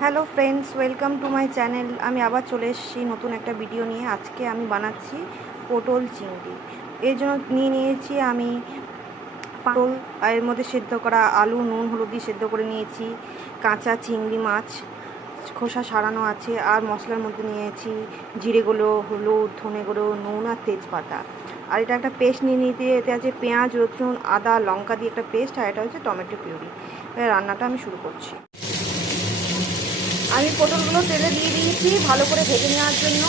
Hello friends, welcome to my channel. আমি আবার চলে এসেছি নতুন একটা ভিডিও নিয়ে। আজকে আমি বানাচ্ছি পটল চিংড়ি। এর জন্য নিয়েছি আমি পটল, আর এর মধ্যে সেদ্ধ করা আলু, নুন হলুদ দিয়ে সেদ্ধ করে নিয়েছি। কাঁচা চিংড়ি মাছ খোসা ছাড়ানো আছে। আর মশলার মধ্যে নিয়েছি জিরে গুঁড়ো, হলুদ, ধনে গুঁড়ো, নুন আর তেজপাতা। আর এটা একটা পেস্ট নিয়ে নিতে, এতে আছে পেঁয়াজ, রসুন, আদা, লঙ্কা দিয়ে একটা পেস্ট, আর এটা হচ্ছে টমেটো পিউরি। এবার রান্নাটা আমি শুরু করছি। আমি পটলগুলো তেলে দিয়ে দিয়েছি ভালো করে ভেজে নেওয়ার জন্য।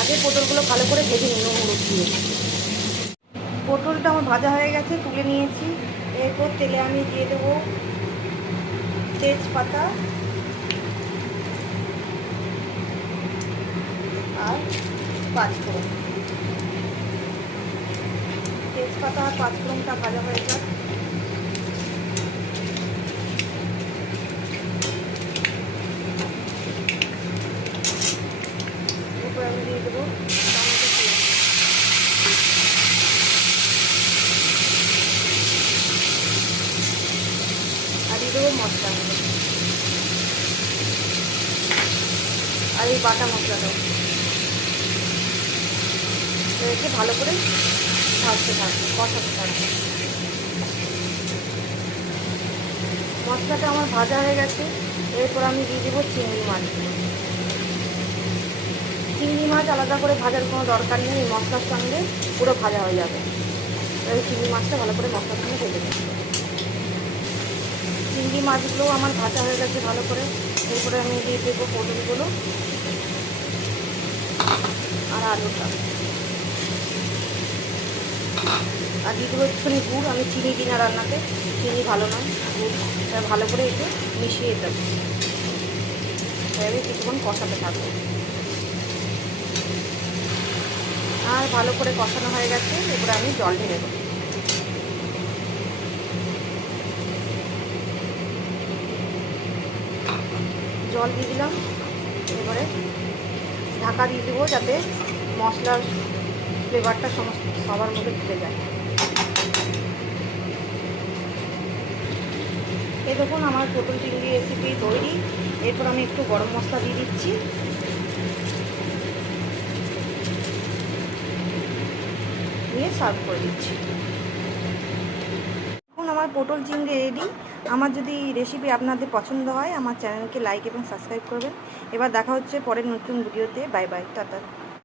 আগে পটলগুলো ভালো করে ভেজে নিই নুন হলুদ দিয়ে। পটলটা আমার ভাজা হয়ে গেছে, তুলে নিয়েছি। এরপর তেলে আমি দিয়ে দেবো তেজপাতা আর পাঁচফোড়ন। তেজপাতা আর পাঁচফোড়নটা ভাজা হয়ে যায়। এরপর আমি দিয়ে দেবো টমেটো পিউরি। আর দিয়ে দেবো মশলা আর এই বাটা মশলাটাও রেখে ভালো করে ভাজতে থাকবো, কষাতে থাকবো। মশলাটা আমার ভাজা হয়ে গেছে। এরপর আমি দিয়ে দেবো চিংড়ি মাছগুলো। চিংড়ি মাছ আলাদা করে ভাজার কোনো দরকার নেই, এই মশলার সঙ্গে পুরো ভাজা হয়ে যাবে। এই চিংড়ি মাছটা ভালো করে মশলার সঙ্গে ভেজে নেব। চিংড়ি মাছগুলোও আমার ভাজা হয়ে গেছে ভালো করে। এরপরে আমি দিয়ে দেবো পটলগুলো আর আলুটা। আর দিয়ে দেবো একটুখানি গুড়। আমি চিনি দিই না রান্নাতে, চিনি ভালো নয়, গুড়। ভালো করে একটু মিশিয়ে দেবো। তাহলে কিছুক্ষণ কষাতে থাকবো। আর ভালো করে কষানো হয়ে গেছে। এরপরে আমি জল ঢেলে দেবো। জল দিয়ে দিলাম। এবারে ঢাকা দিয়ে দেবো যাতে মশলার ফ্লেভারটা সবার মধ্যে ঢুকে যায়। এই দেখুন আমার পটল চিংড়ি রেসিপি তৈরি। এরপর আমি একটু গরম মশলা দিয়ে দিচ্ছি, দিয়ে সার্ভ করে দিচ্ছি। এখন আমার পটল চিংড়ি রেডি। আমার যদি রেসিপি আপনাদের পছন্দ হয় আমার চ্যানেলকে লাইক এবং সাবস্ক্রাইব করবেন। এবার দেখা হচ্ছে পরের নতুন ভিডিওতে। Bye bye, tata.